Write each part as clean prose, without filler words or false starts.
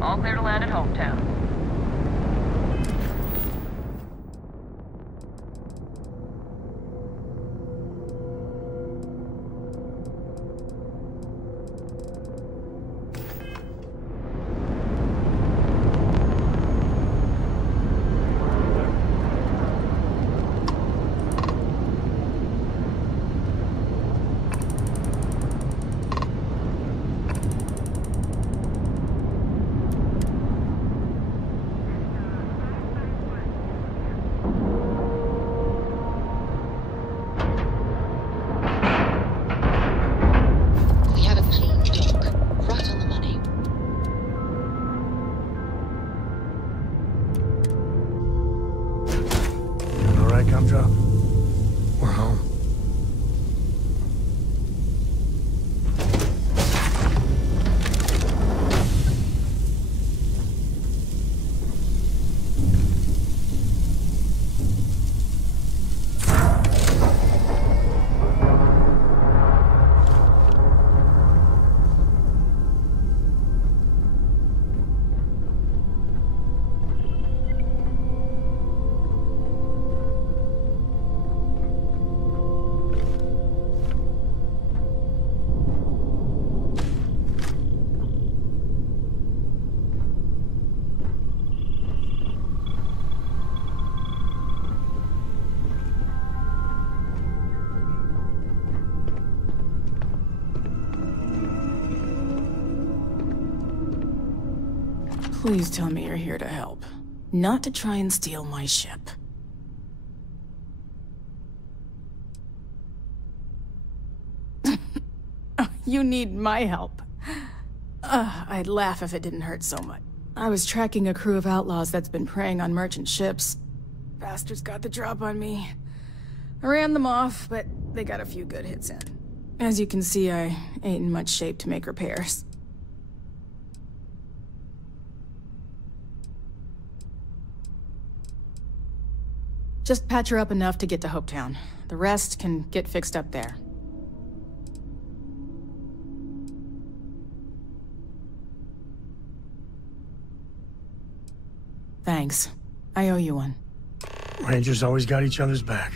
All clear to land at hometown. Please tell me you're here to help, not to try and steal my ship. You need my help. I'd laugh if it didn't hurt so much. I was tracking a crew of outlaws that's been preying on merchant ships. Bastards got the drop on me. I ran them off, but they got a few good hits in. As you can see, I ain't in much shape to make repairs. Just patch her up enough to get to Hopetown. The rest can get fixed up there. Thanks. I owe you one. Rangers always got each other's back.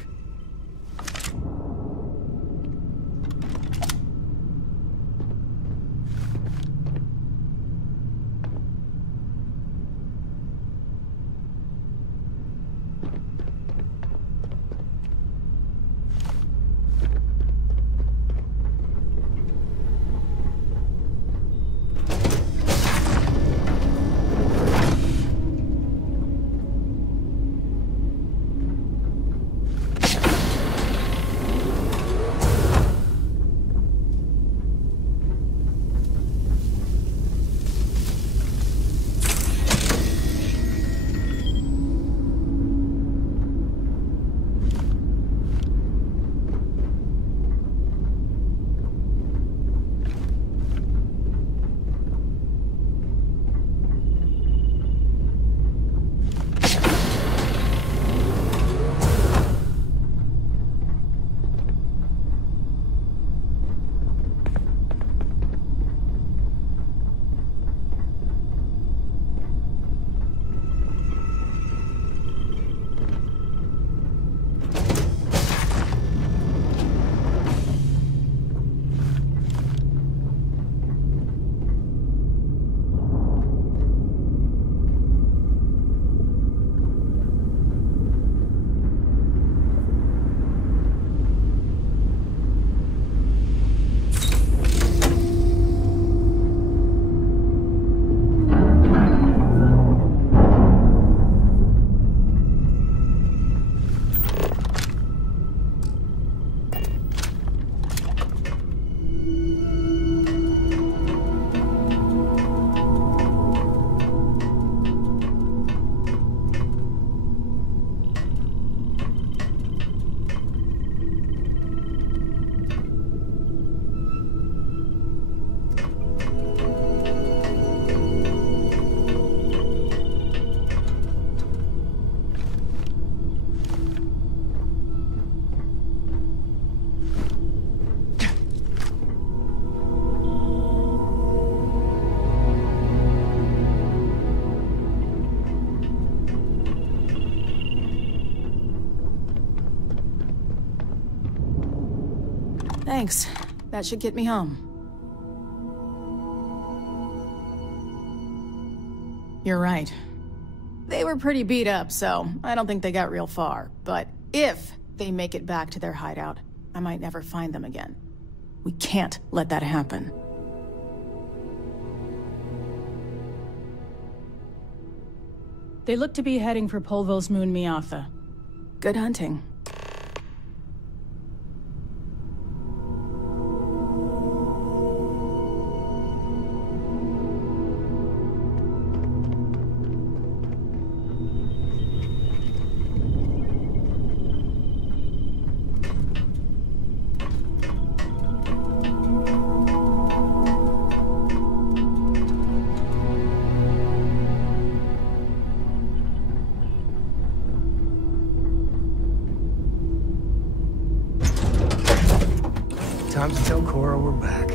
Thanks. That should get me home. You're right. They were pretty beat up, so I don't think they got real far. But if they make it back to their hideout, I might never find them again. We can't let that happen. They look to be heading for Polvo's moon Miatha. Good hunting. Time to tell Cora we're back.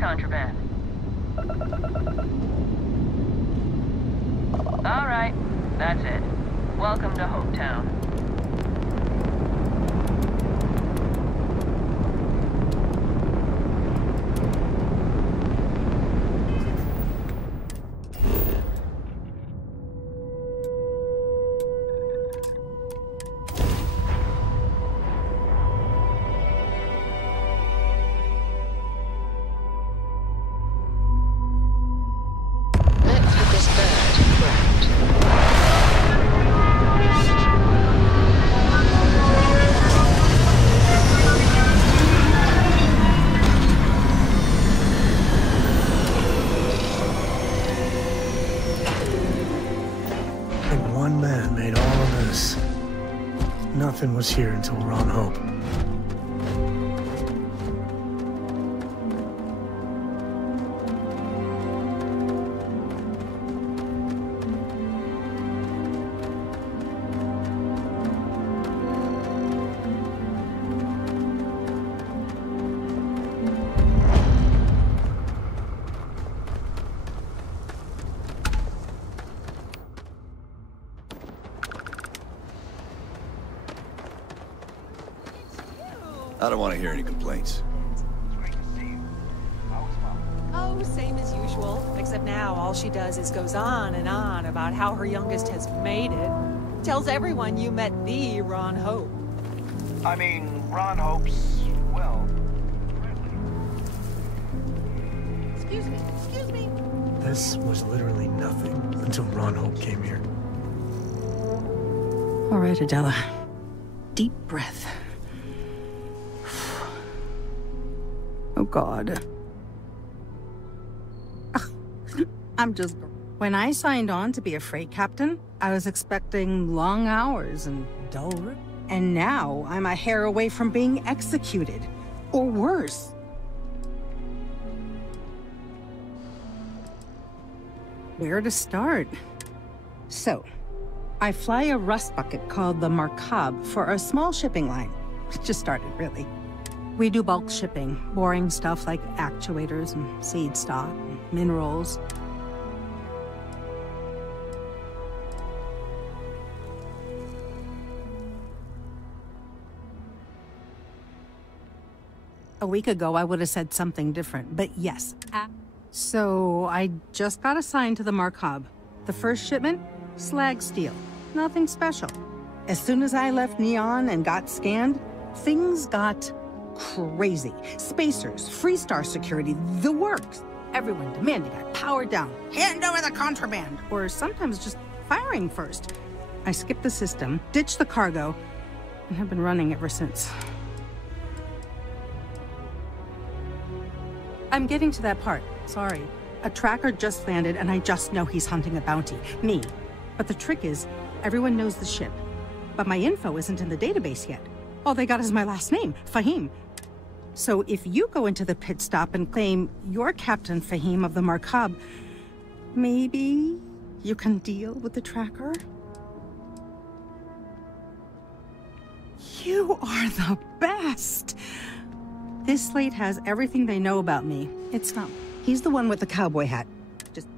contraband. All right, that's it. Welcome to Hope Town. Nothing was here until we're on Hope. I don't want to hear any complaints. Oh, same as usual. Except now all she does is goes on and on about how her youngest has made it. Tells everyone you met the Ron Hope. I mean, Ron Hope's, well, friendly. Excuse me. This was literally nothing until Ron Hope came here. All right, Adela. Deep breath. Oh, God. When I signed on to be a freight captain, I was expecting long hours and dull work. And now I'm a hair away from being executed. Or worse. Where to start? So, I fly a rust bucket called the Markab for a small shipping line. It just started, really. We do bulk shipping, boring stuff like actuators and seed stock and minerals. A week ago, I would have said something different, but yes. So I just got assigned to the Markab. The first shipment, slag steel. Nothing special. As soon as I left Neon and got scanned, things got crazy. Spacers, Freestar security, the works. Everyone demanding I power down, hand over the contraband, or sometimes just firing first. I skipped the system, ditched the cargo, and have been running ever since. I'm getting to that part, sorry. A tracker just landed and I just know he's hunting a bounty, me. But the trick is, everyone knows the ship. But my info isn't in the database yet. All they got is my last name, Fahim. So if you go into the pit stop and claim you're Captain Fahim of the Markab, maybe you can deal with the tracker? You are the best! This slate has everything they know about me. It's not... He's the one with the cowboy hat. Just...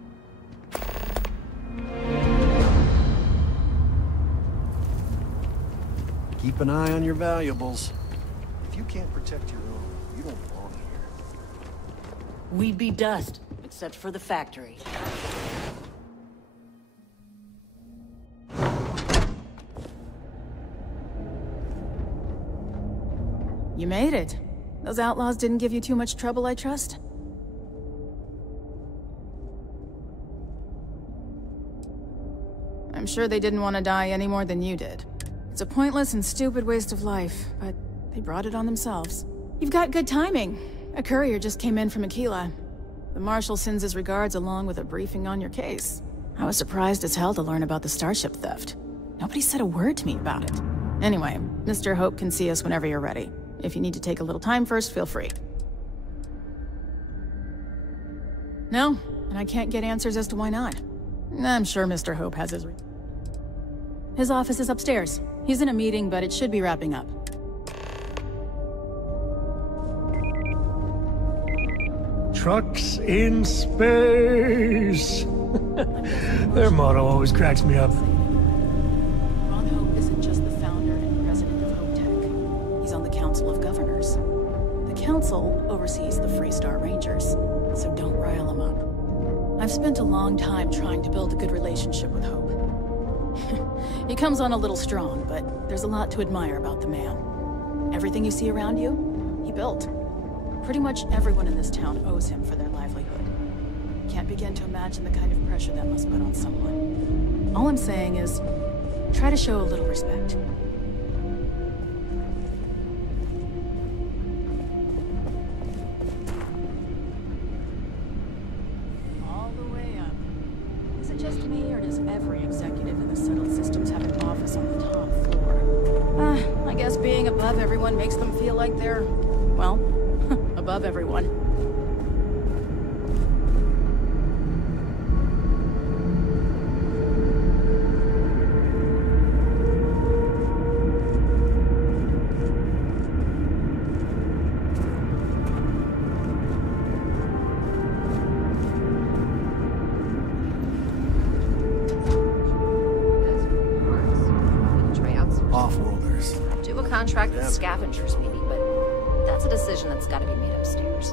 Keep an eye on your valuables. If you can't protect your own, you don't belong here. We'd be dust, except for the factory. You made it. Those outlaws didn't give you too much trouble, I trust? I'm sure they didn't want to die any more than you did. It's a pointless and stupid waste of life, but they brought it on themselves. You've got good timing. A courier just came in from Aquila. The Marshal sends his regards along with a briefing on your case. I was surprised as hell to learn about the starship theft. Nobody said a word to me about it. Anyway, Mr. Hope can see us whenever you're ready. If you need to take a little time first, feel free. No, and I can't get answers as to why not. I'm sure Mr. Hope has his reasons. His office is upstairs. He's in a meeting, but it should be wrapping up. Trucks in space. Their motto always cracks me up. Ron Hope isn't just the founder and president of Hope Tech. He's on the Council of Governors. The Council oversees the Freestar Rangers, so don't rile him up. I've spent a long time trying to build a good relationship with Hope. He comes on a little strong, but there's a lot to admire about the man. Everything you see around you, he built. Pretty much everyone in this town owes him for their livelihood. Can't begin to imagine the kind of pressure that must put on someone. All I'm saying is, try to show a little respect. All the way up. Is it just me, or does every executive in the settled systems have an office on the top floor? I guess being above everyone makes them feel like they're, well, above everyone. Off-worlders. Do a contract with scavengers, maybe, but that's a decision that's got to be made upstairs.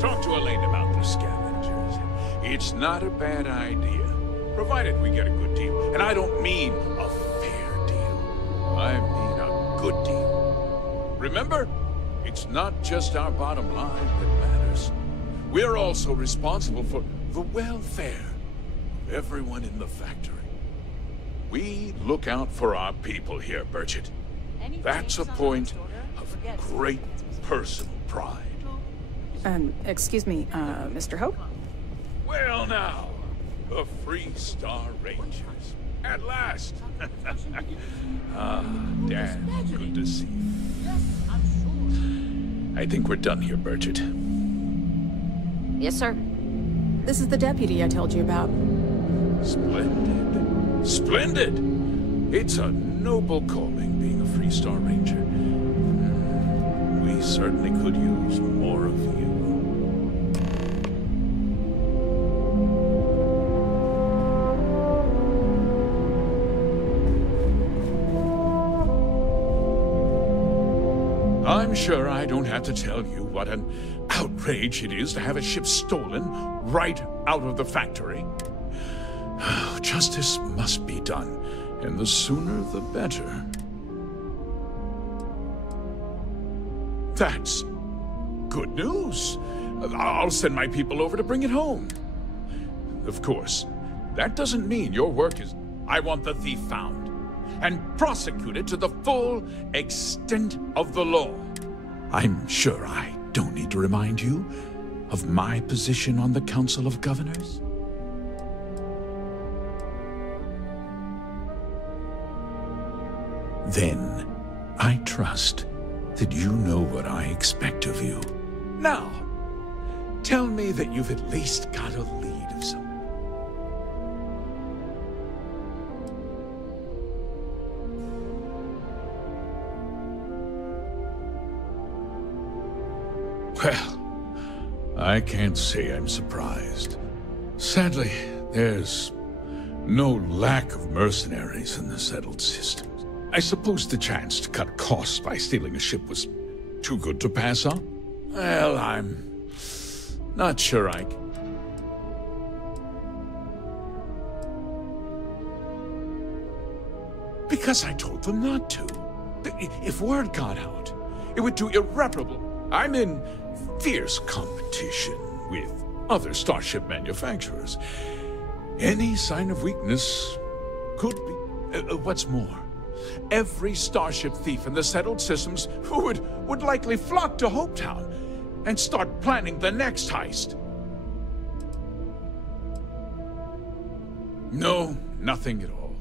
Talk to Elaine about the scavengers. It's not a bad idea, provided we get a good deal. And I don't mean a fair deal. I mean a good deal. Remember, it's not just our bottom line that matters. We're also responsible for the welfare of everyone in the factory. We look out for our people here, Bridget. That's a point of great personal pride. Excuse me, Mr. Hope? Well now, the Freestar Rangers. At last! Dan, good to see you. I think we're done here, Bridget. Yes, sir. This is the deputy I told you about. Splendid. Splendid! It's a noble calling, being a Freestar Ranger. We certainly could use more of you. I'm sure I don't have to tell you what an outrage it is to have a ship stolen right out of the factory. Justice must be done, and the sooner the better. That's good news. I'll send my people over to bring it home. Of course, that doesn't mean your work is... I want the thief found and prosecuted to the full extent of the law. I'm sure I don't need to remind you of my position on the Council of Governors. Then, I trust that you know what I expect of you. Now, tell me that you've at least got a lead of some. Well, I can't say I'm surprised. Sadly, there's no lack of mercenaries in the settled systems. I suppose the chance to cut costs by stealing a ship was too good to pass up? Well, I'm not sure I... Because I told them not to. If word got out, it would do irreparable... I'm in fierce competition with other starship manufacturers. Any sign of weakness could be... what's more, every starship thief in the settled systems would likely flock to Hopetown and start planning the next heist. No, nothing at all.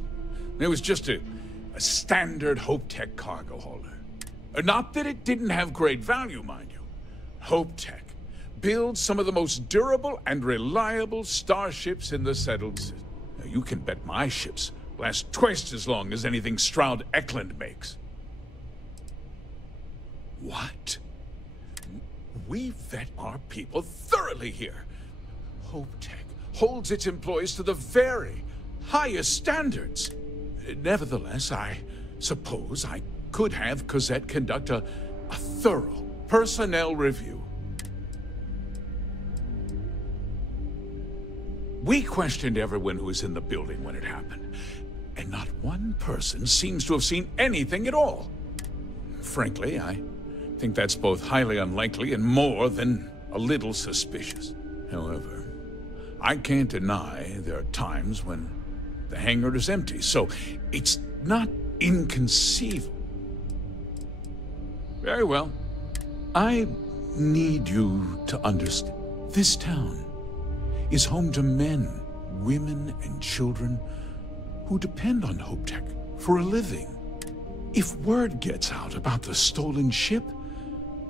It was just a standard Hope Tech cargo hauler. Not that it didn't have great value, mind you. Hope Tech builds some of the most durable and reliable starships in the settled system. Now, you can bet my ships last twice as long as anything Stroud Eklund makes. What? We vet our people thoroughly here. HopeTech holds its employees to the very highest standards. Nevertheless, I suppose I could have Cosette conduct a thorough personnel review. We questioned everyone who was in the building when it happened, and not one person seems to have seen anything at all. Frankly, I think that's both highly unlikely and more than a little suspicious. However, I can't deny there are times when the hangar is empty, so it's not inconceivable. Very well. I need you to understand. This town is home to men, women, and children who depend on HopeTech for a living. If word gets out about the stolen ship,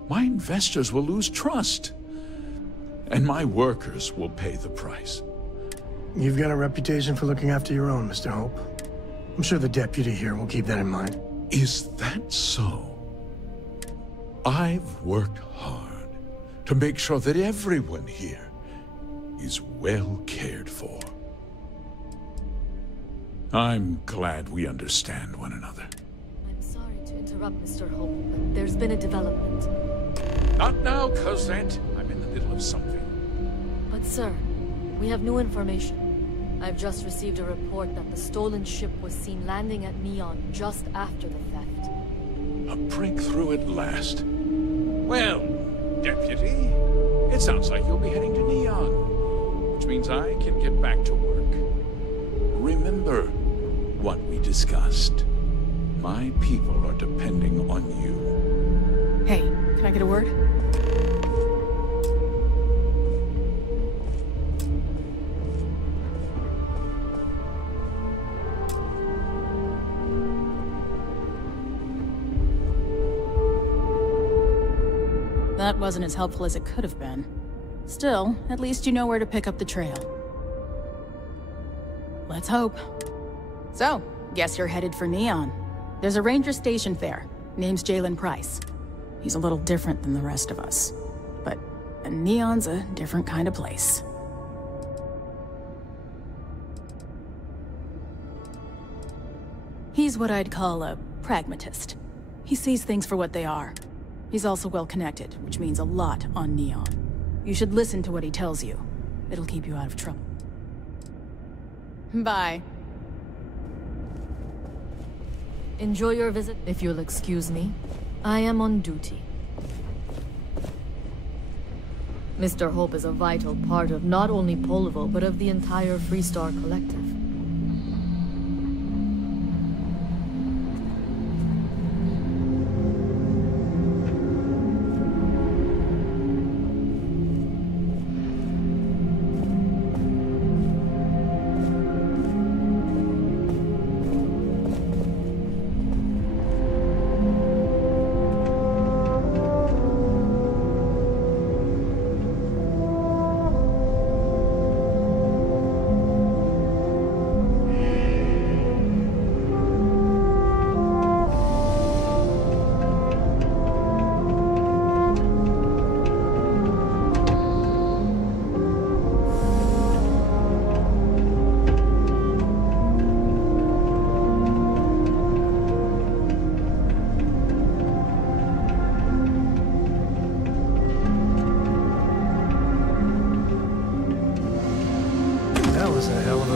my investors will lose trust, and my workers will pay the price. You've got a reputation for looking after your own, Mr. Hope. I'm sure the deputy here will keep that in mind. Is that so? I've worked hard to make sure that everyone here is well cared for. I'm glad we understand one another. I'm sorry to interrupt, Mr. Hope, but there's been a development. Not now, Cosette. I'm in the middle of something. But sir, we have new information. I've just received a report that the stolen ship was seen landing at Neon just after the theft. A breakthrough at last. Well, Deputy, it sounds like you'll be heading to Neon, which means I can get back to work. Remember what we discussed. My people are depending on you. Hey, can I get a word? That wasn't as helpful as it could have been. Still, at least you know where to pick up the trail. Let's hope. So, guess you're headed for Neon. There's a ranger stationed there. Name's Jalen Price. He's a little different than the rest of us. But Neon's a different kind of place. He's what I'd call a pragmatist. He sees things for what they are. He's also well-connected, which means a lot on Neon. You should listen to what he tells you. It'll keep you out of trouble. Bye. Enjoy your visit, if you'll excuse me. I am on duty. Mr. Hope is a vital part of not only Polvo, but of the entire Freestar Collective.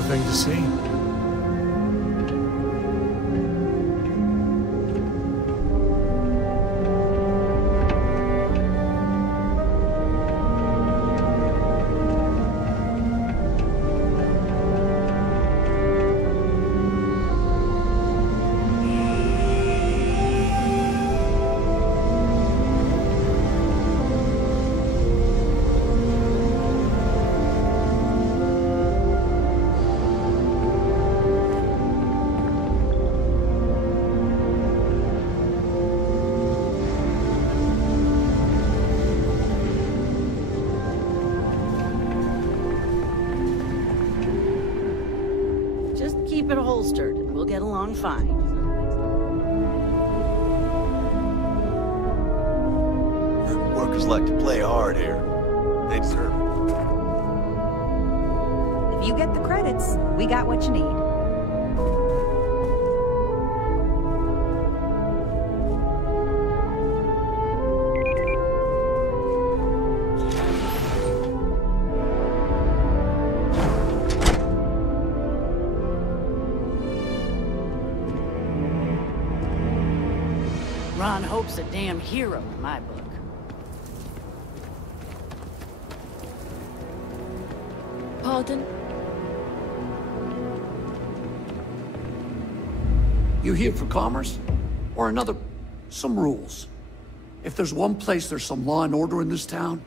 Thing to see. Keep it holstered, and we'll get along fine. Work workers like to play hard here. They deserve it. If you get the credits, we got what you need. Ron Hope's a damn hero in my book. Pardon? You here for commerce? Or another... some rules? If there's one place there's some law and order in this town,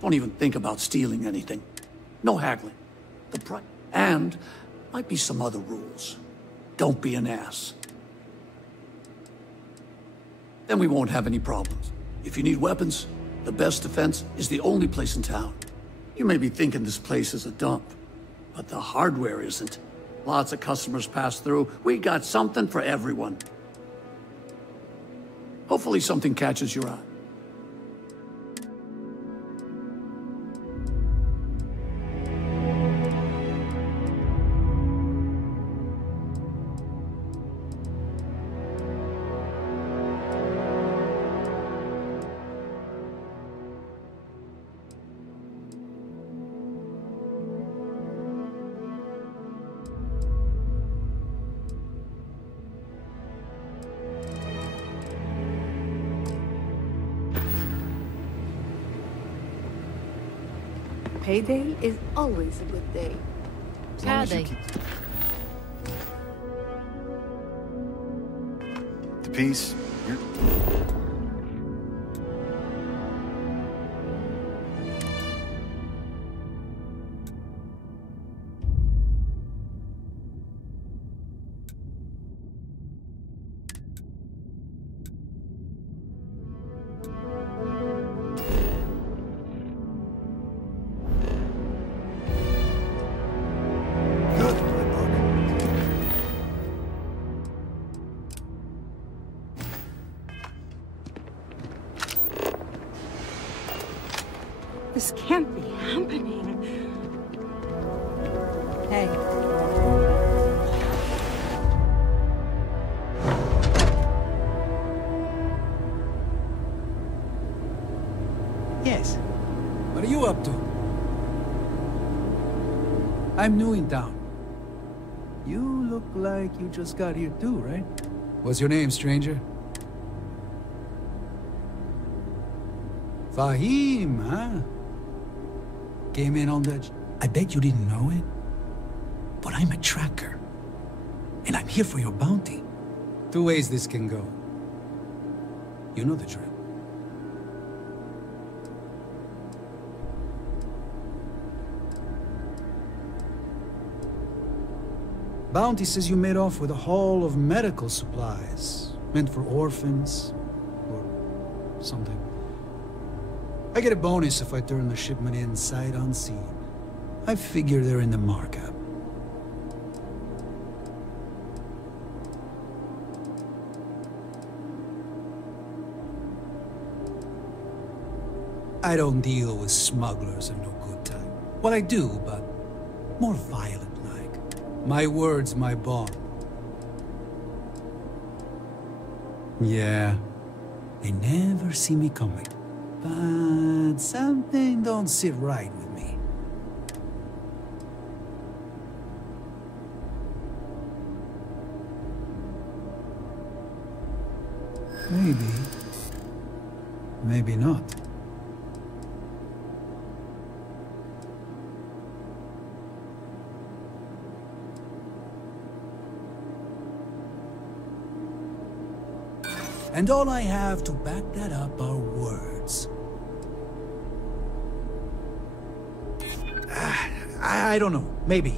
don't even think about stealing anything. No haggling. The price. And might be some other rules. Don't be an ass. Then we won't have any problems. If you need weapons, the best defense is the only place in town. You may be thinking this place is a dump, but the hardware isn't. Lots of customers pass through. We got something for everyone. Hopefully something catches your eye. Payday is always a good day. Payday. The piece, you're... This can't be happening. Hey. Yes. What are you up to? I'm new in town. You look like you just got here too, right? What's your name, stranger? Fahim, huh? Came in on that... I bet you didn't know it. But I'm a tracker. And I'm here for your bounty. Two ways this can go. You know the drill. Bounty says you made off with a haul of medical supplies. Meant for orphans. Or something. I get a bonus if I turn the shipment in sight unseen. I figure they're in the markup. I don't deal with smugglers of no good type. Well, I do, but more violent-like. My word's my bond. Yeah, they never see me coming. But something don't sit right with me. Maybe. Maybe not. And all I have to back that up are words. I don't know. Maybe.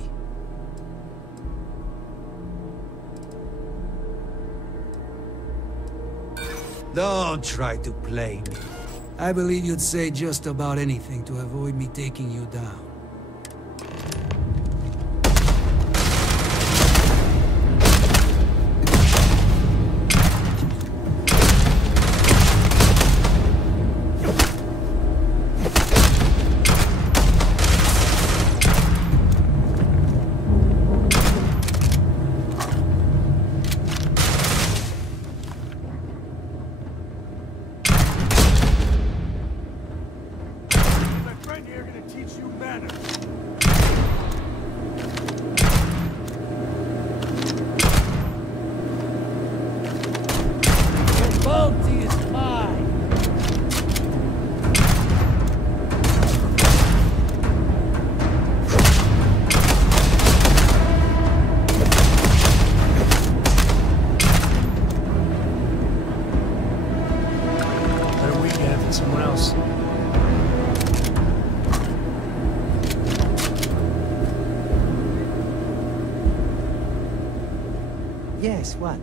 Don't try to play me. I believe you'd say just about anything to avoid me taking you down. Guess what?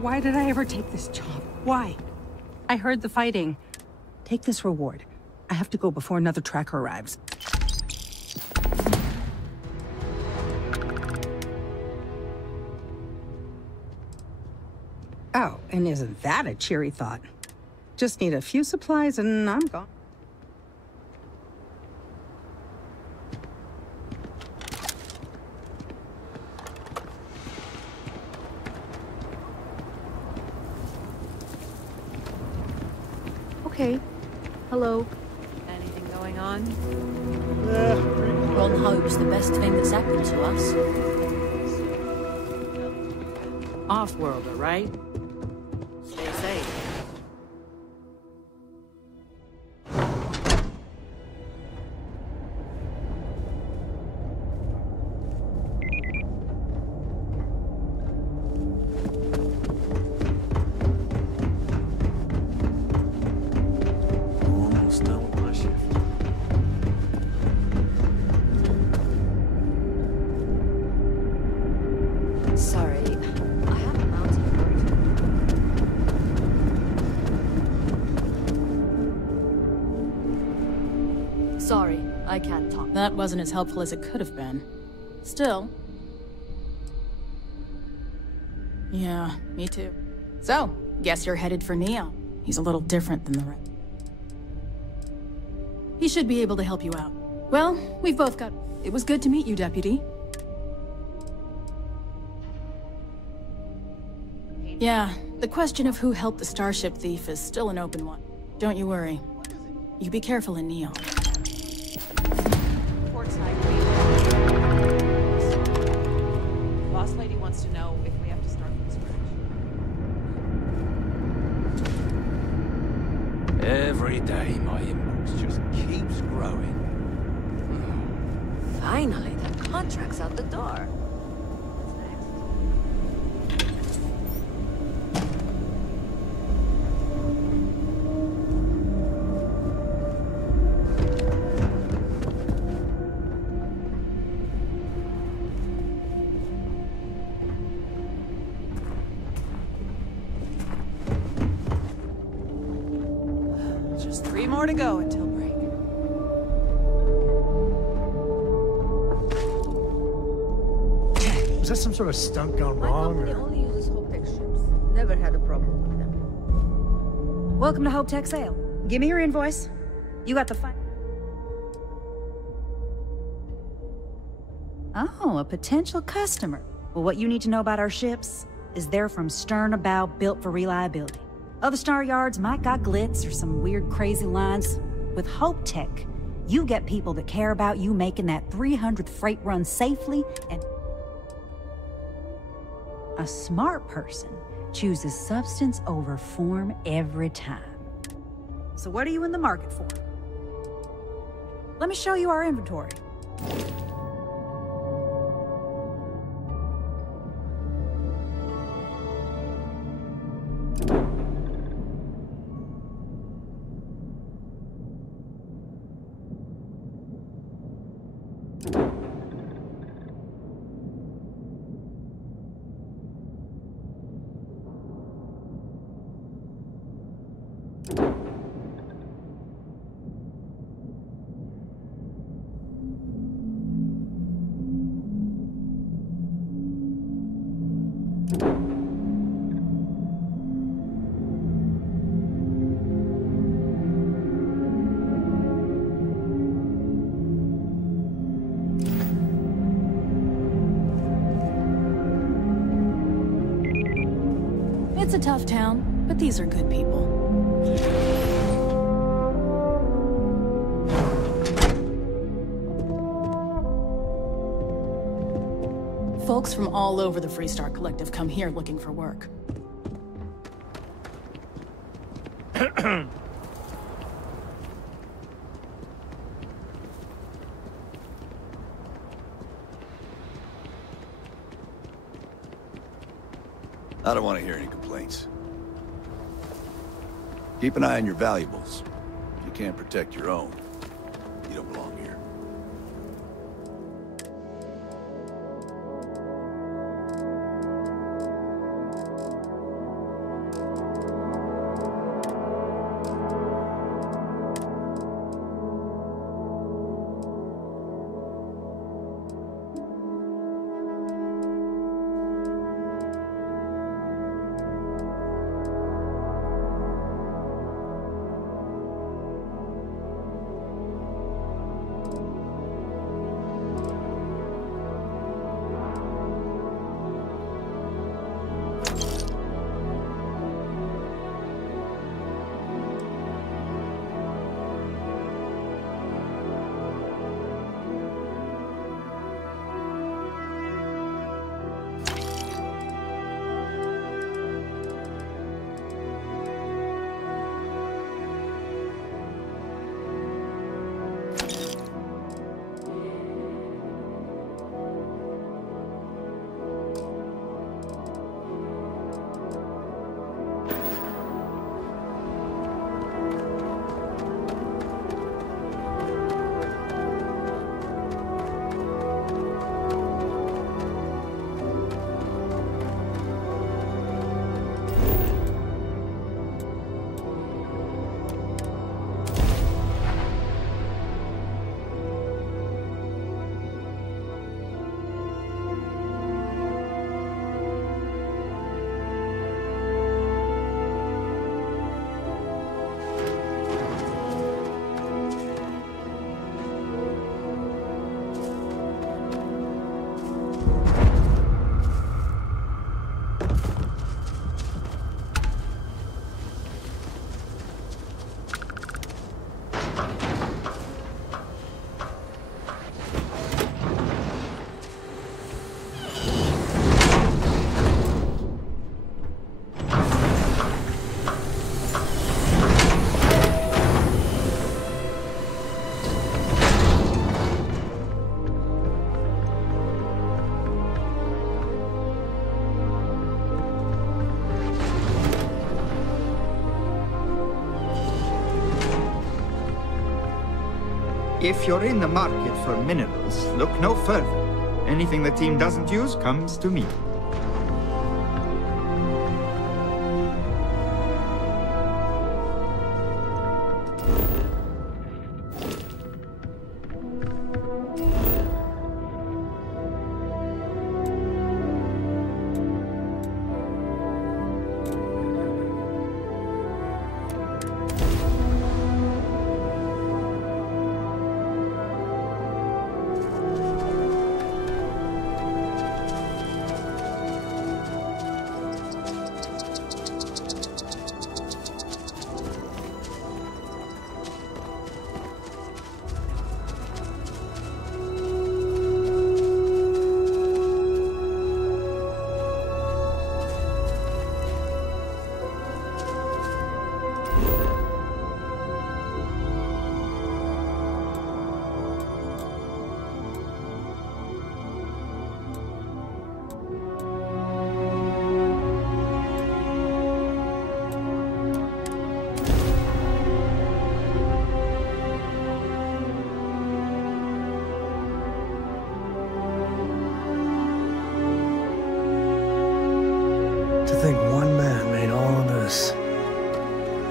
Why did I ever take this job? Why? I heard the fighting. Take this reward. I have to go before another tracker arrives. Oh, and isn't that a cheery thought? Just need a few supplies and I'm gone. Okay. Hello. Anything going on? Ron Hope's the best thing that's happened to us. Off-worlder, right? Stay safe. Almost done with my shift. Sorry, I have a mountain goat. Sorry, I can't talk. That wasn't as helpful as it could have been. Still. Yeah, me too. So, guess you're headed for Neon. He's a little different than the rest. He should be able to help you out. Well, we've both got... It was good to meet you, Deputy. Yeah, the question of who helped the Starship thief is still an open one. Don't you worry. You be careful in Neon. Portside, Boss lady wants to know if we have to start from scratch. Every day my inbox just keeps growing. Finally, that contract's out the door. Just 3 more to go until break. Was that some sort of stunt gone wrong? My company Or... only uses Hope-Tech ships. Never had a problem with them. Welcome to Hope-Tech Sale. Give me your invoice. You got the Oh, a potential customer. Well, what you need to know about our ships is they're from stern to bow, built for reliability. Other star yards might got glitz or some weird crazy lines. With Hope-Tech, you get people that care about you making that 300th freight run safely, and a smart person chooses substance over form every time. So what are you in the market for? Let me show you our inventory. It's a tough town, but these are good people. Folks from all over the Freestar Collective come here looking for work. I don't want to hear any complaints. Keep an eye on your valuables. If you can't protect your own, you don't belong here. If you're in the market for minerals, look no further. Anything the team doesn't use comes to me.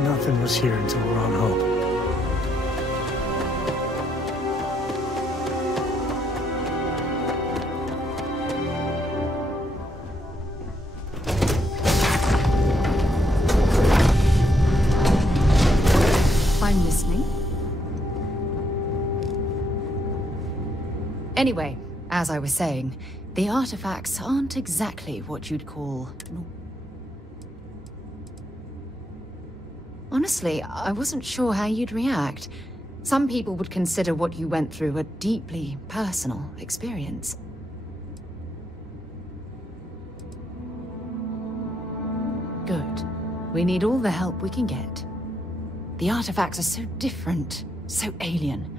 Nothing was here until we're on Hope. I'm listening. Anyway, as I was saying, the artifacts aren't exactly what you'd call... Honestly, I wasn't sure how you'd react. Some people would consider what you went through a deeply personal experience. Good. We need all the help we can get. The artifacts are so different, so alien,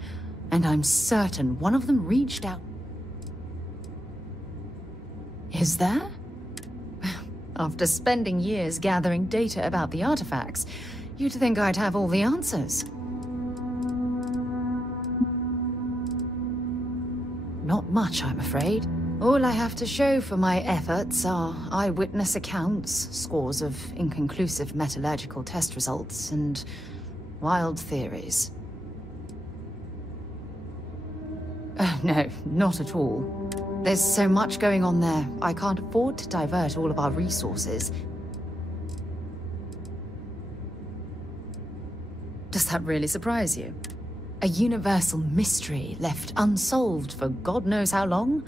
and I'm certain one of them reached out. Is there? After spending years gathering data about the artifacts, you'd think I'd have all the answers. Not much, I'm afraid. All I have to show for my efforts are eyewitness accounts, scores of inconclusive metallurgical test results, and wild theories. No, not at all. There's so much going on there, I can't afford to divert all of our resources. Does that really surprise you? A universal mystery left unsolved for God knows how long?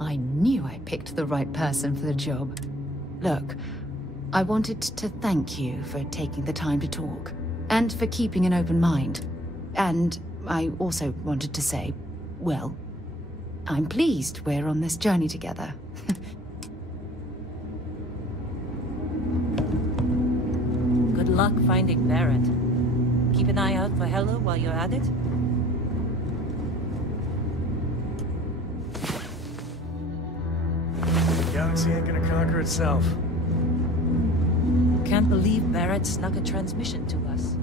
I knew I picked the right person for the job. Look, I wanted to thank you for taking the time to talk, and for keeping an open mind. And I also wanted to say, well, I'm pleased we're on this journey together. Good luck finding Barrett. Keep an eye out for Hella while you're at it. The galaxy ain't gonna conquer itself. Can't believe Barrett snuck a transmission to us.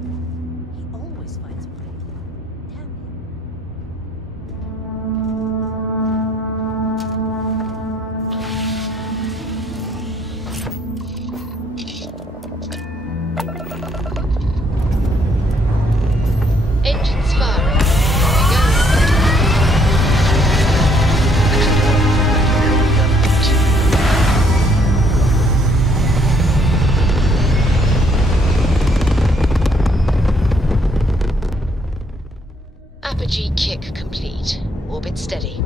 He always finds a way. Engines firing. Apogee kick complete. Orbit steady.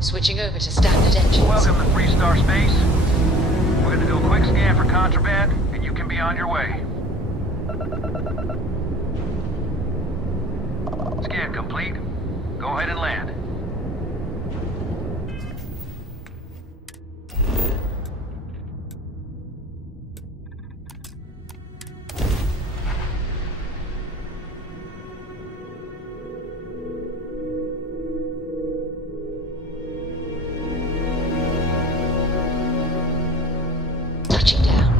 Switching over to standard engines. Welcome to Freestar Space. We're gonna do a quick scan for contraband, and you can be on your way. Scan complete. Go ahead and land. Touching down.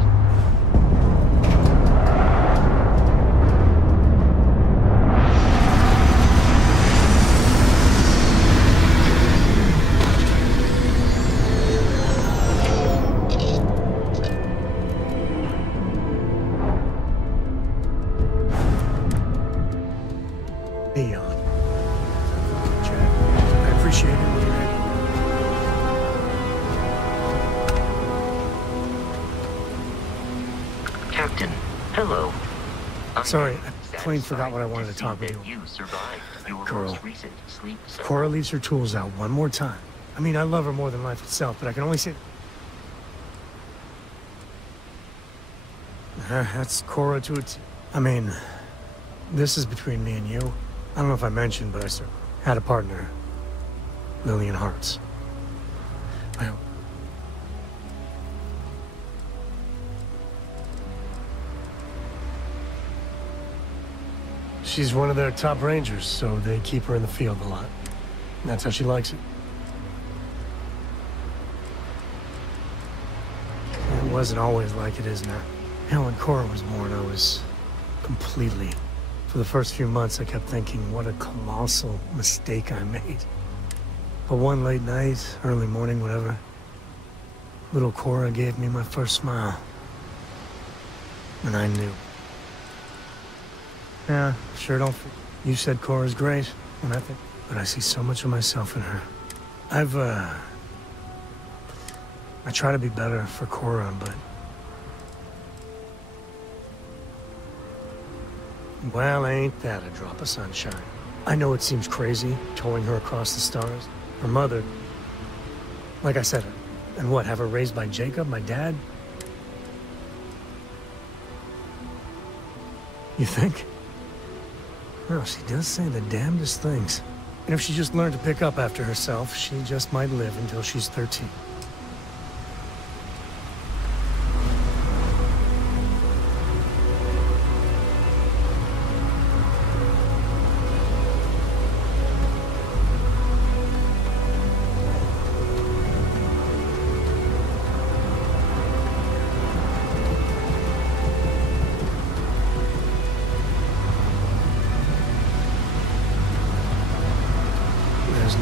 Neon. Chad, I appreciate it when you're ready. Captain, hello. Sorry, I plain forgot what I wanted to talk with you. You survived your Girl. most recent sleep cycle. Cora leaves her tools out one more time. I mean, I love her more than life itself, but I can only say... That's Cora to it. I mean, this is between me and you. I don't know if I mentioned, but I had a partner. Lillian Hartz. I hope... She's one of their top rangers, so they keep her in the field a lot. And that's how she likes it. It wasn't always like it is now. Hell, when Cora was born, I was completely... For the first few months, I kept thinking, what a colossal mistake I made. But one late night, early morning, whatever, little Cora gave me my first smile. And I knew. Yeah, sure don't... You said Cora's great, and I think... But I see so much of myself in her. I've I try to be better for Cora, but... well, ain't that a drop of sunshine. I know it seems crazy, towing her across the stars. Her mother... like I said, and what, have her raised by Jacob, my dad? You think? Well, she does say the damnedest things. And if she just learned to pick up after herself, she just might live until she's 13.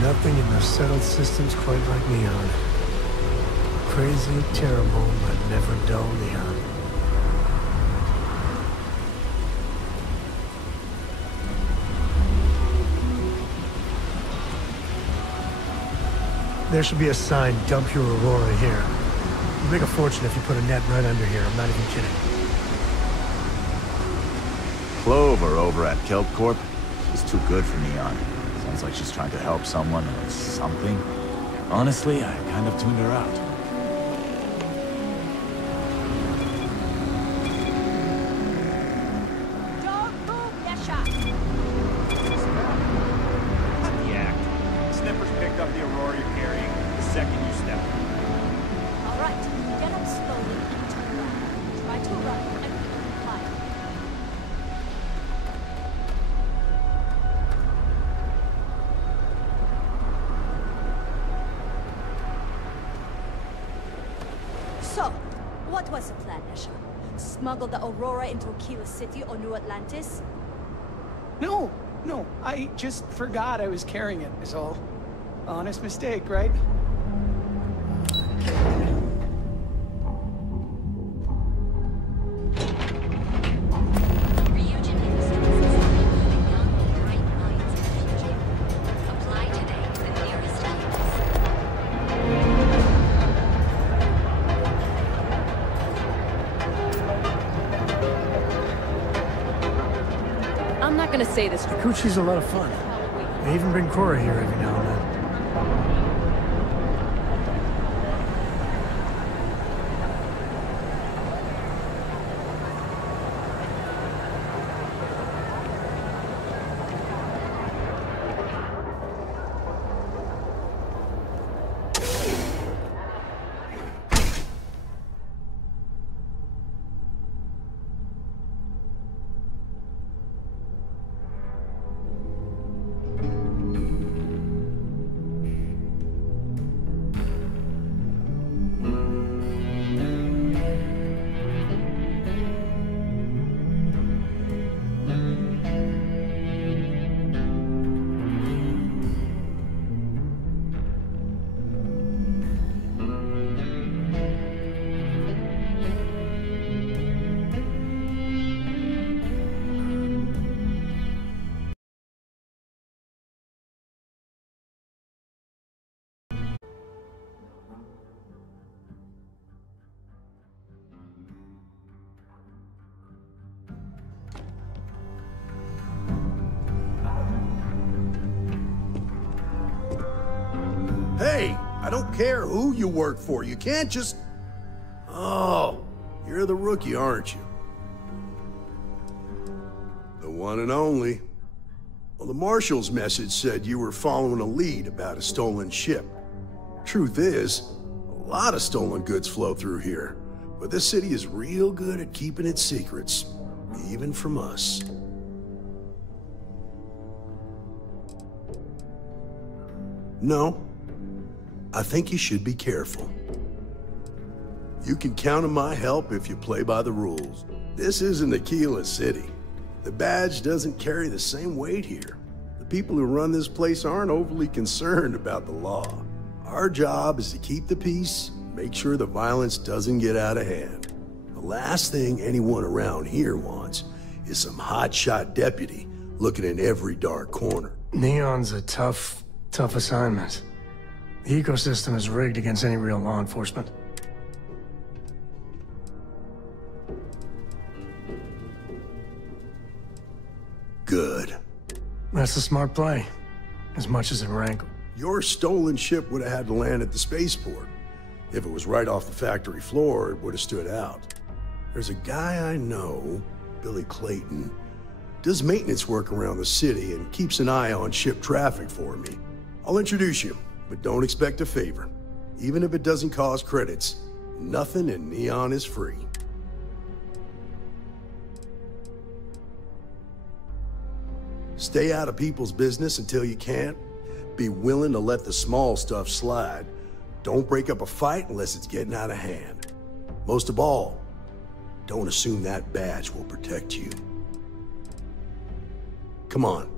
Nothing in the settled systems quite like Neon. Crazy, terrible, but never dull Neon. There should be a sign, dump your Aurora here. You make a fortune if you put a net right under here, I'm not even kidding. Clover over at Kelp Corp. She's too good for Neon. Sounds like she's trying to help someone or something. Honestly, I kind of tuned her out. Don't move, Yasha! Cut the act. Snippers picked up the Aurora you're carrying the second you step. All right, get up slowly and turn around. Try to run and open fire. So, what was the plan, Esha? Smuggle the Aurora into Aquila City or New Atlantis? No, I just forgot I was carrying it, is all. Honest mistake, right? I'm not gonna say this. Kikuchi's a lot of fun. They even bring Cora here every now and then. Hey, I don't care who you work for. You can't just... Oh, you're the rookie, aren't you? The one and only. Well, the Marshal's message said you were following a lead about a stolen ship. Truth is, a lot of stolen goods flow through here, but this city is real good at keeping its secrets, even from us. No, I think you should be careful. You can count on my help if you play by the rules. This isn't Aquila City. The badge doesn't carry the same weight here. The people who run this place aren't overly concerned about the law. Our job is to keep the peace, make sure the violence doesn't get out of hand. The last thing anyone around here wants is some hotshot deputy looking in every dark corner. Neon's a tough assignment. The ecosystem is rigged against any real law enforcement. That's a smart play, as much as it rankled. Your stolen ship would have had to land at the spaceport. If it was right off the factory floor, it would have stood out. There's a guy I know, Billy Clayton, does maintenance work around the city and keeps an eye on ship traffic for me. I'll introduce you, but don't expect a favor. Even if it doesn't cause credits, nothing in Neon is free. Stay out of people's business until you can't. Be willing to let the small stuff slide. Don't break up a fight unless it's getting out of hand. Most of all, don't assume that badge will protect you. Come on.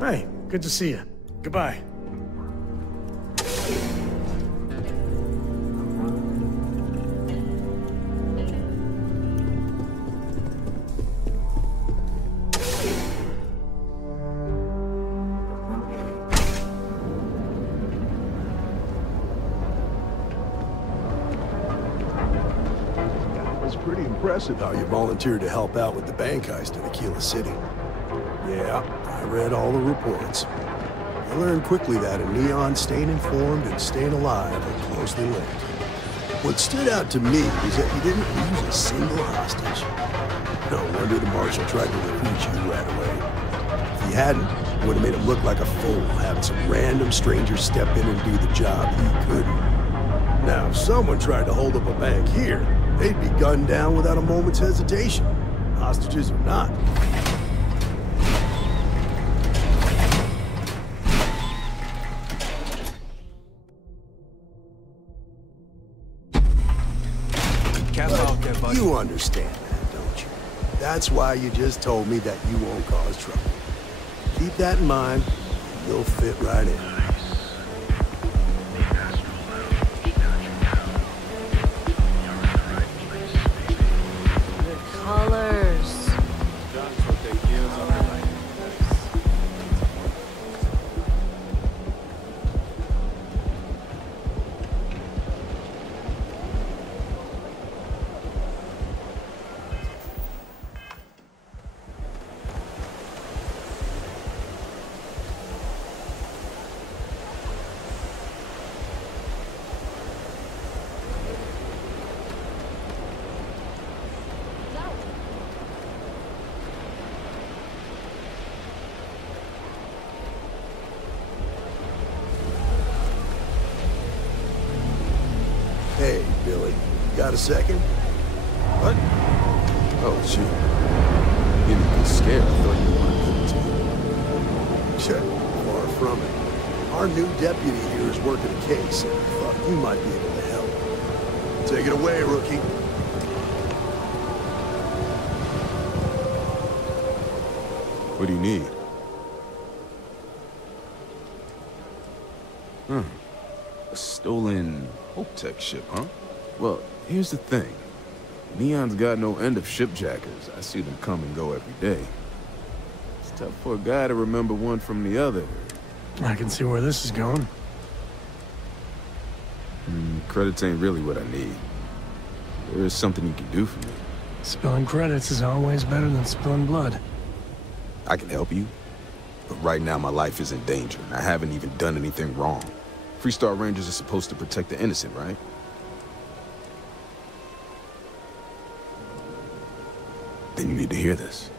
Hey, good to see you. Goodbye. Pretty impressive how you volunteered to help out with the bank heist in Aquila City. Yeah, I read all the reports. I learned quickly that in Neon, staying informed and staying alive are closely linked. What stood out to me was that you didn't lose a single hostage. No wonder the Marshal tried to recruit you right away. If he hadn't, it would have made him look like a fool, having some random stranger step in and do the job he couldn't. Now, if someone tried to hold up a bank here, they'd be gunned down without a moment's hesitation. Hostages or not. You understand that, don't you? That's why you just told me that you won't cause trouble. Keep that in mind, and you'll fit right in. Colors. Hey, Billy, got a second? What? Oh, shoot. You look scared. I thought you wanted to. Sure, far from it. Our new deputy here is working a case, and I thought you might be able to help. Take it away, rookie. What do you need? A stolen Hope Tech ship, huh? Well, here's the thing. Neon's got no end of shipjackers. I see them come and go every day. It's tough for a guy to remember one from the other. I can see where this is going. Credits ain't really what I need. There is something you can do for me. Spilling credits is always better than spilling blood. I can help you, but right now my life is in danger, and I haven't even done anything wrong. Freestar Rangers are supposed to protect the innocent, right? Then you need to hear this.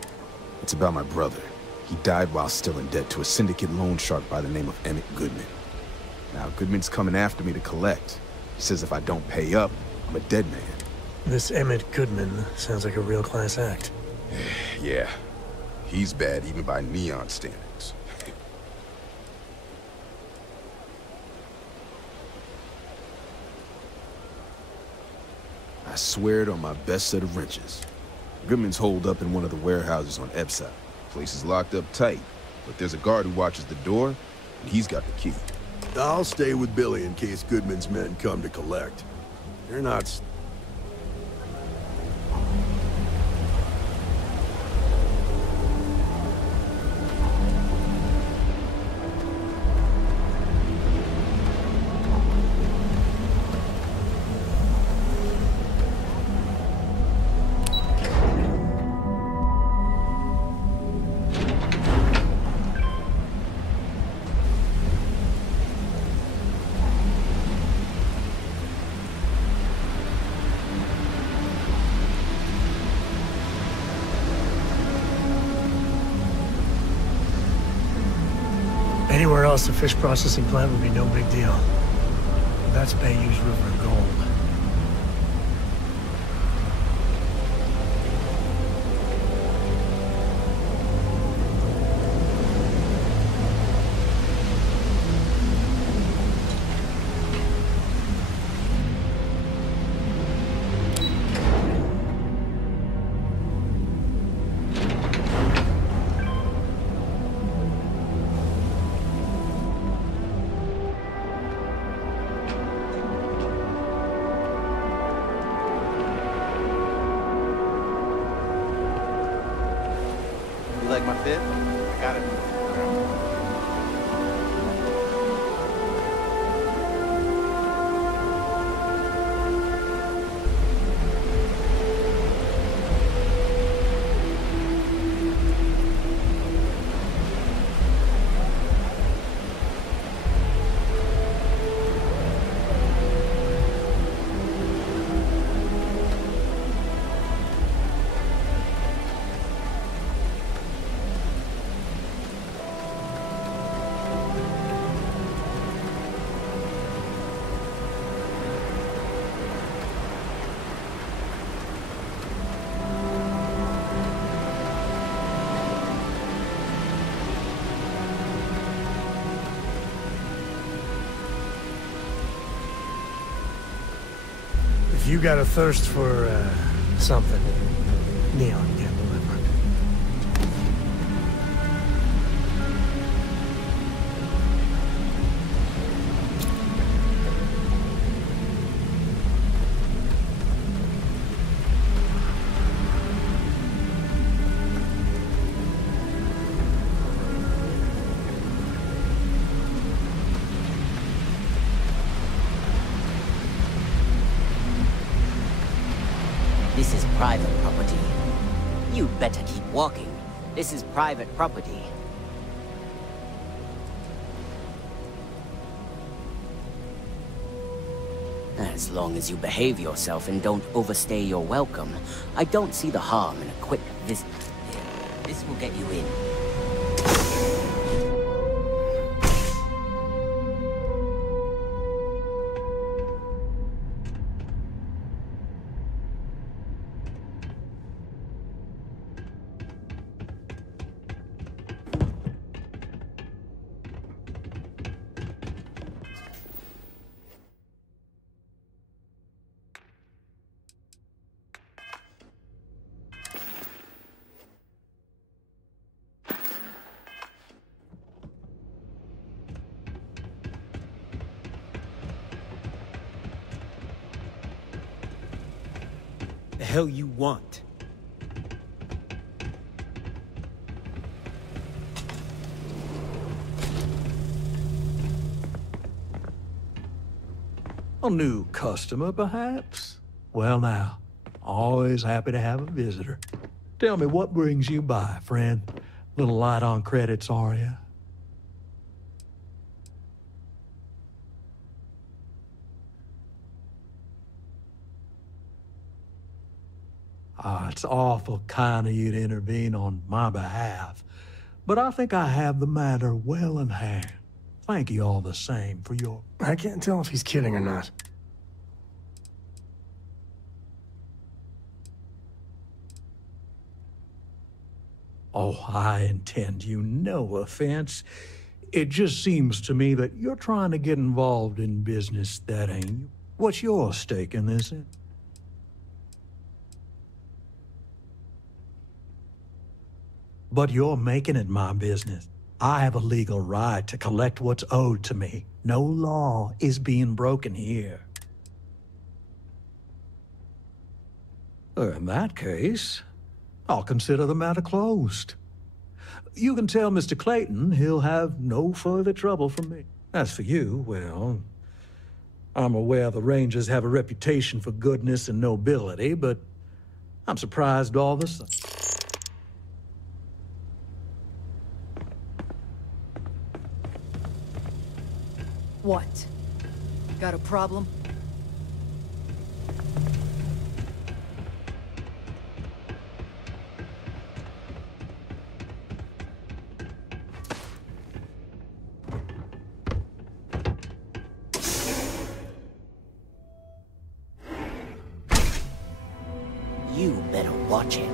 It's about my brother. He died while still in debt to a syndicate loan shark by the name of Emmett Goodman. Now, Goodman's coming after me to collect. He says if I don't pay up, I'm a dead man. This Emmett Goodman sounds like a real class act. Yeah. He's bad even by Neon standards. I swear it on my best set of wrenches. Goodman's holed up in one of the warehouses on Epside. Place is locked up tight, but there's a guard who watches the door, and he's got the key. I'll stay with Billy in case Goodman's men come to collect. They're not... Anywhere else, a fish processing plant would be no big deal. That's Bayou's River Gold. Like my fit? I got it. If you got a thirst for, something, Neon can deliver. This is private property. You'd better keep walking. This is private property. As long as you behave yourself and don't overstay your welcome, I don't see the harm in a quick visit. This will get you in. The hell you want? A new customer, perhaps? Well now, always happy to have a visitor. Tell me, what brings you by, friend? Little light on credits, are you? It's awful kind of you to intervene on my behalf, but I think I have the matter well in hand. Thank you all the same for your... I can't tell if he's kidding or not. Oh, I intend you no offense. It just seems to me that you're trying to get involved in business that ain't you. What's your stake in this? But you're making it my business. I have a legal right to collect what's owed to me. No law is being broken here. In that case, I'll consider the matter closed. You can tell Mr. Clayton he'll have no further trouble from me. As for you, well, I'm aware the Rangers have a reputation for goodness and nobility, but I'm surprised all the same. What? Got a problem? watching.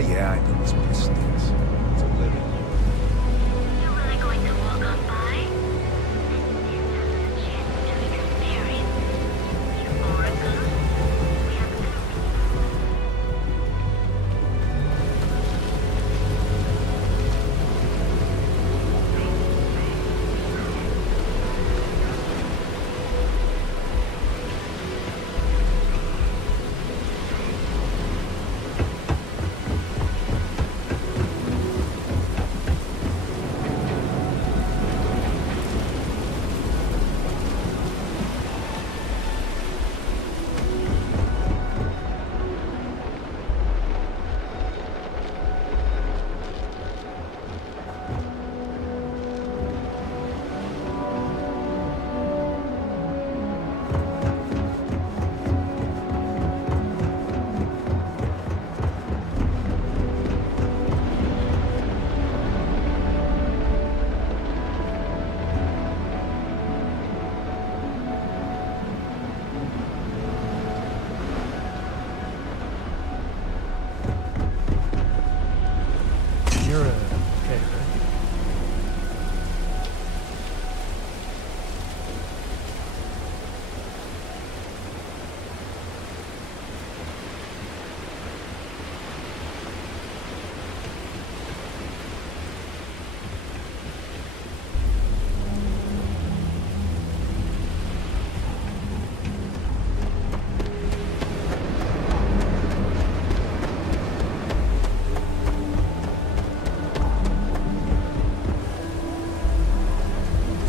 Yeah, I know this place stinks. It's a living. You're really going to walk on by? And this has a chance to experience the oracle we have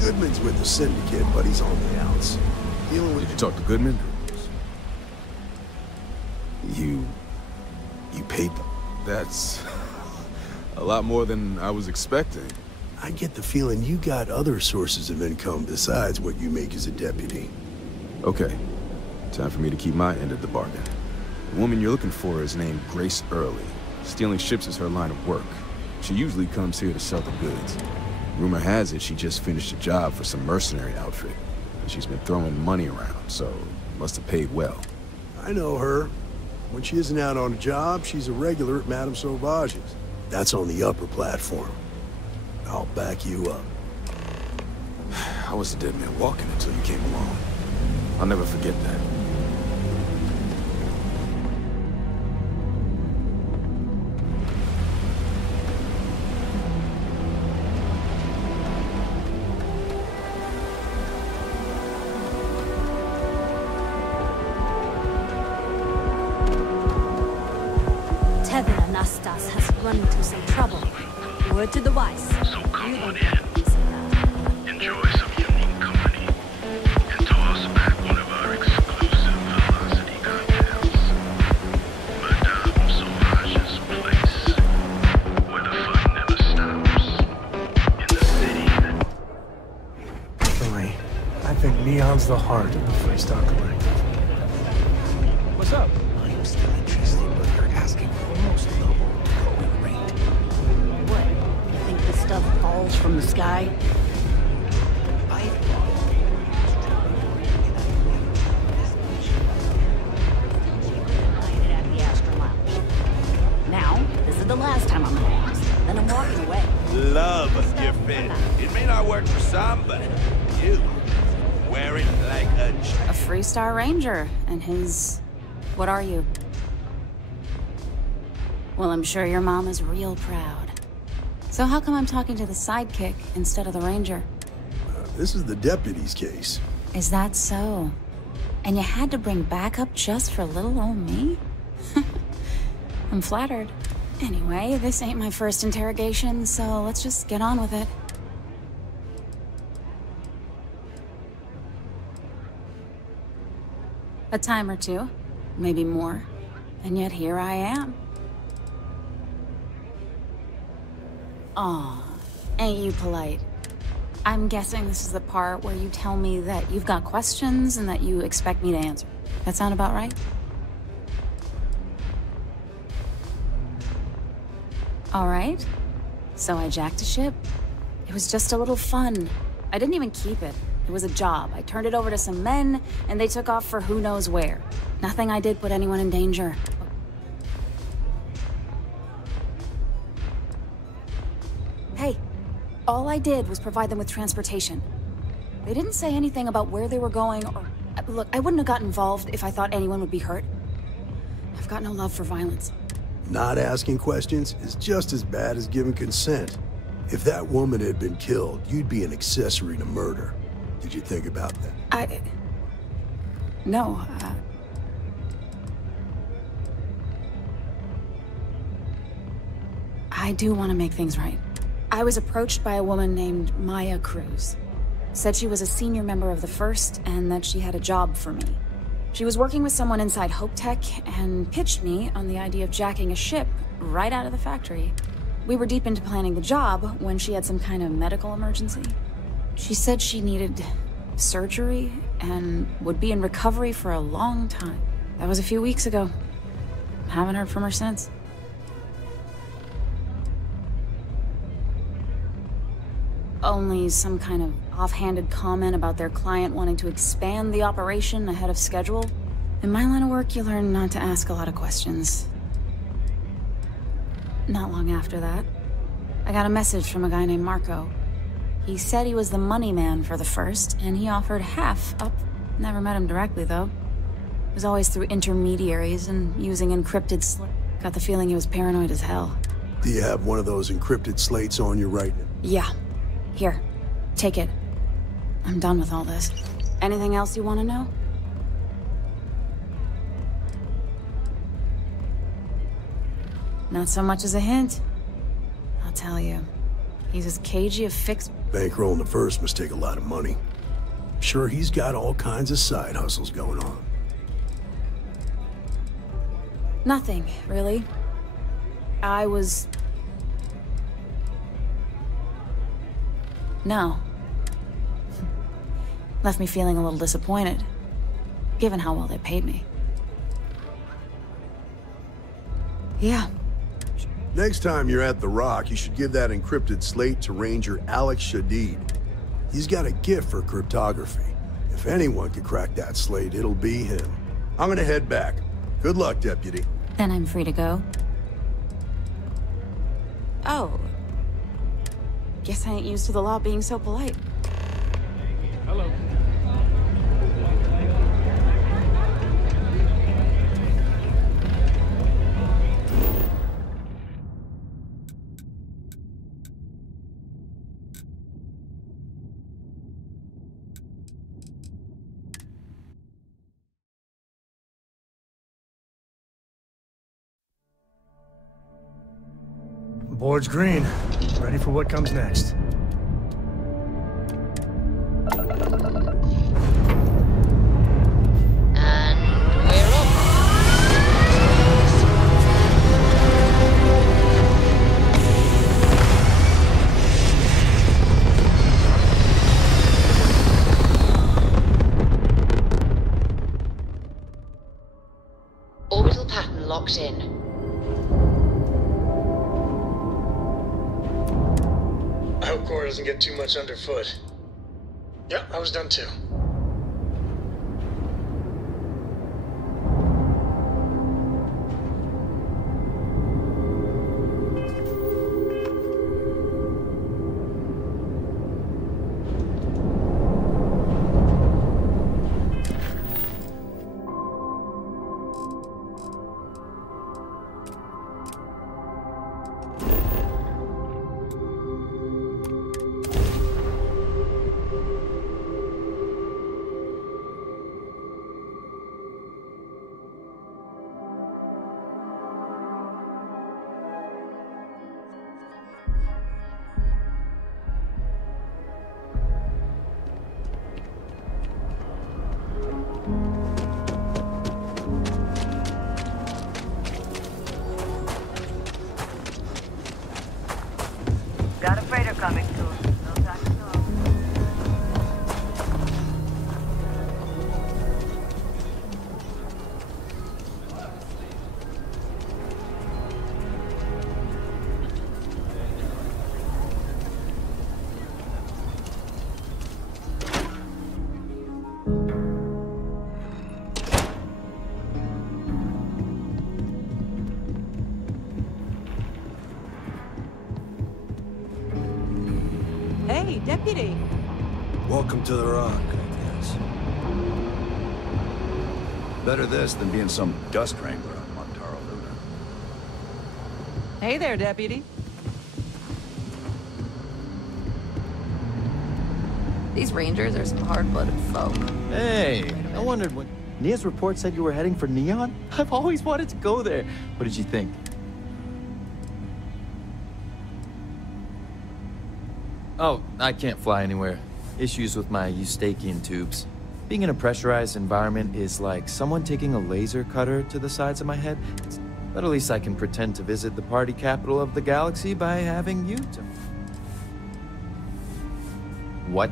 Goodman's with the Syndicate, but he's on the outs. Did you talk to Goodman? You paid them? That's a lot more than I was expecting. I get the feeling you got other sources of income besides what you make as a deputy. Okay, time for me to keep my end of the bargain. The woman you're looking for is named Grace Early. Stealing ships is her line of work. She usually comes here to sell the goods. Rumor has it she just finished a job for some mercenary outfit. She's been throwing money around, so must have paid well. I know her. When she isn't out on a job, she's a regular at Madame Sauvage's. That's on the upper platform. I'll back you up. I was a dead man walking until you came along. I'll never forget that. Anastas has run into some trouble. Word to the wise. So come on in. Enjoy some unique company. And toss back one of our exclusive velocity cocktails. Madame Sauvage's place. Where the fun never stops. In the city that... Definitely. I think Neon's the heart of the Freestar Collective. What's up? I'm still interested, but you're asking for almost double the going rate. What? You think this stuff falls from the sky? At the Astra Lounge. Now, this is the last time I'm gonna ask. Then I'm walking away. Love your fit. It may not work for some, but you wear it like a champ. A Freestar Ranger, and his... What are you? Well, I'm sure your mom is real proud. So how come I'm talking to the sidekick instead of the ranger? This is the deputy's case. Is that so? And you had to bring backup just for little old me? I'm flattered. Anyway, this ain't my first interrogation, so let's just get on with it. A time or two, maybe more, and yet here I am. Aw, ain't you polite? I'm guessing this is the part where you tell me that you've got questions and that you expect me to answer. That sound about right? All right. So I jacked a ship. It was just a little fun. I didn't even keep it. It was a job. I turned it over to some men, and they took off for who knows where. Nothing I did put anyone in danger. Hey, all I did was provide them with transportation. They didn't say anything about where they were going or... Look, I wouldn't have gotten involved if I thought anyone would be hurt. I've got no love for violence. Not asking questions is just as bad as giving consent. If that woman had been killed, you'd be an accessory to murder. Did you think about that? No, I do want to make things right. I was approached by a woman named Maya Cruz. Said she was a senior member of the First and that she had a job for me. She was working with someone inside Hope Tech and pitched me on the idea of jacking a ship right out of the factory. We were deep into planning the job when she had some kind of medical emergency. She said she needed surgery and would be in recovery for a long time. That was a few weeks ago. Haven't heard from her since. Only some kind of offhanded comment about their client wanting to expand the operation ahead of schedule. In my line of work, you learn not to ask a lot of questions. Not long after that, I got a message from a guy named Marco. He said he was the money man for the First, and he offered half up. Never met him directly, though. It was always through intermediaries and using encrypted slates. Got the feeling he was paranoid as hell. Do you have one of those encrypted slates on you right now? Yeah. Here, take it. I'm done with all this. Anything else you want to know? Not so much as a hint. I'll tell you. He's as cagey a fix... Bankrolling the First must take a lot of money. Sure, he's got all kinds of side hustles going on. Nothing, really. I was... No. Left me feeling a little disappointed, given how well they paid me. Yeah. Next time you're at the Rock, you should give that encrypted slate to Ranger Alex Shadid. He's got a gift for cryptography. If anyone could crack that slate, it'll be him. I'm gonna head back. Good luck, Deputy. Then I'm free to go. Oh. Guess I ain't used to the law being so polite. Hello. Board's green. Ready for what comes next. Orbital pattern locked in. I hope Cora doesn't get too much underfoot. Yep, I was done too. Got a freighter coming soon. No time to talk. Hey, Deputy. Welcome to the Rock, I guess. Better this than being some dust wrangler on Montaro Luna. Hey there, Deputy. These rangers are some hard-blooded folk. Hey, I wondered when Nia's report said you were heading for Neon? I've always wanted to go there. What did you think? Oh, I can't fly anywhere. Issues with my Eustachian tubes. Being in a pressurized environment is like someone taking a laser cutter to the sides of my head. But at least I can pretend to visit the party capital of the galaxy by having you to... What?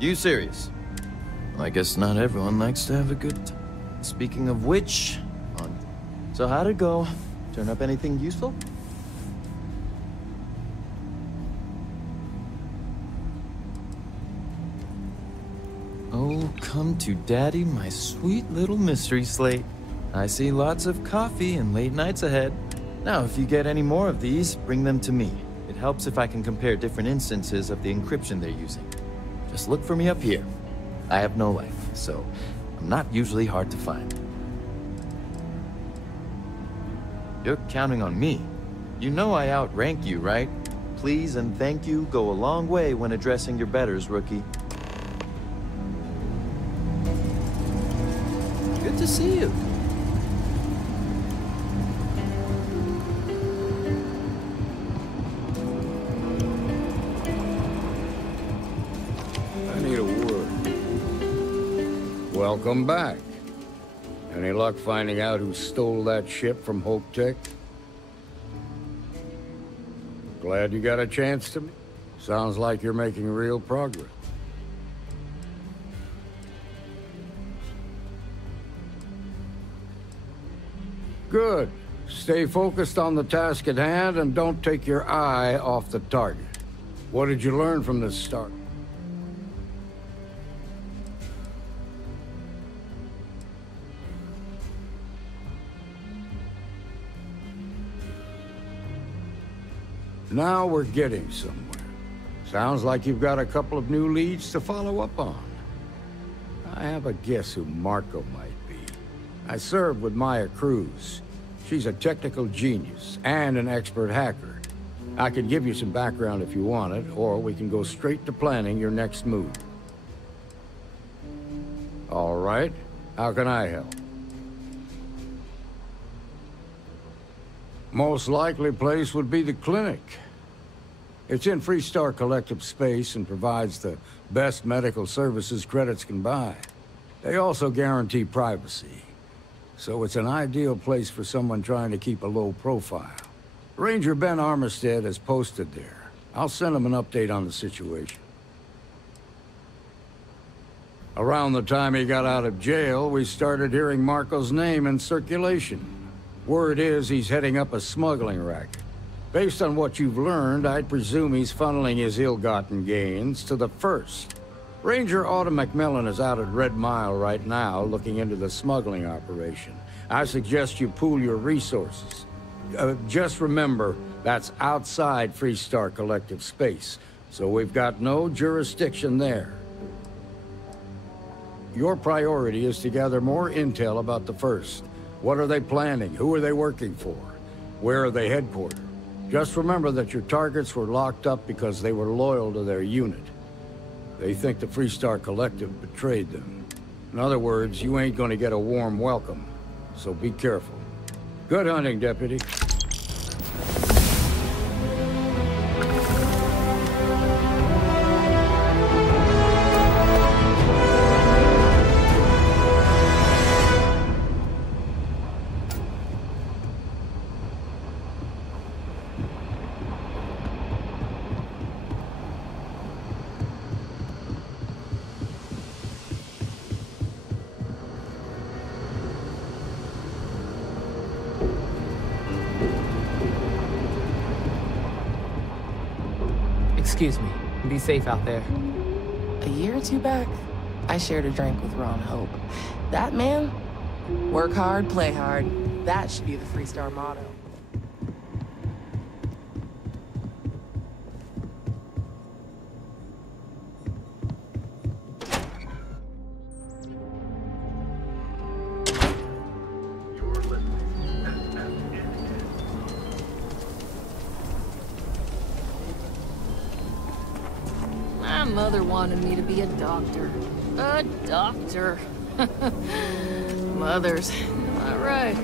You serious? Well, I guess not everyone likes to have a good time. Speaking of which, so how'd it go? Turn up anything useful? Oh, come to daddy, my sweet little mystery slate. I see lots of coffee and late nights ahead. Now, if you get any more of these, bring them to me. It helps if I can compare different instances of the encryption they're using. Just look for me up here. I have no life, so I'm not usually hard to find. You're counting on me. You know I outrank you, right? Please and thank you go a long way when addressing your betters, rookie. Good to see you. I need a word. Welcome back. Any luck finding out who stole that ship from Hope Tech? Glad you got a chance to meet. Sounds like you're making real progress. Good. Stay focused on the task at hand and don't take your eye off the target. What did you learn from this start? Now we're getting somewhere. Sounds like you've got a couple of new leads to follow up on. I have a guess who Marco might be. I served with Maya Cruz. She's a technical genius and an expert hacker. I could give you some background if you want it, or we can go straight to planning your next move. All right. How can I help? Most likely place would be the clinic. It's in Freestar Collective space and provides the best medical services credits can buy. They also guarantee privacy, so it's an ideal place for someone trying to keep a low profile. Ranger Ben Armistead is posted there. I'll send him an update on the situation. Around the time he got out of jail, we started hearing Marco's name in circulation. Word is he's heading up a smuggling racket. Based on what you've learned, I'd presume he's funneling his ill-gotten gains to the First. Ranger Autumn McMillan is out at Red Mile right now, looking into the smuggling operation. I suggest you pool your resources. Just remember, that's outside Freestar Collective space, so we've got no jurisdiction there. Your priority is to gather more intel about the First. What are they planning? Who are they working for? Where are they headquartered? Just remember that your targets were locked up because they were loyal to their unit. They think the Freestar Collective betrayed them. In other words, you ain't gonna get a warm welcome, so be careful. Good hunting, Deputy. Excuse me. Be safe out there. A year or two back, I shared a drink with Ron Hope. That man, work hard, play hard. That should be the Freestar motto. My mother wanted me to be a doctor. A doctor. Mothers. All right.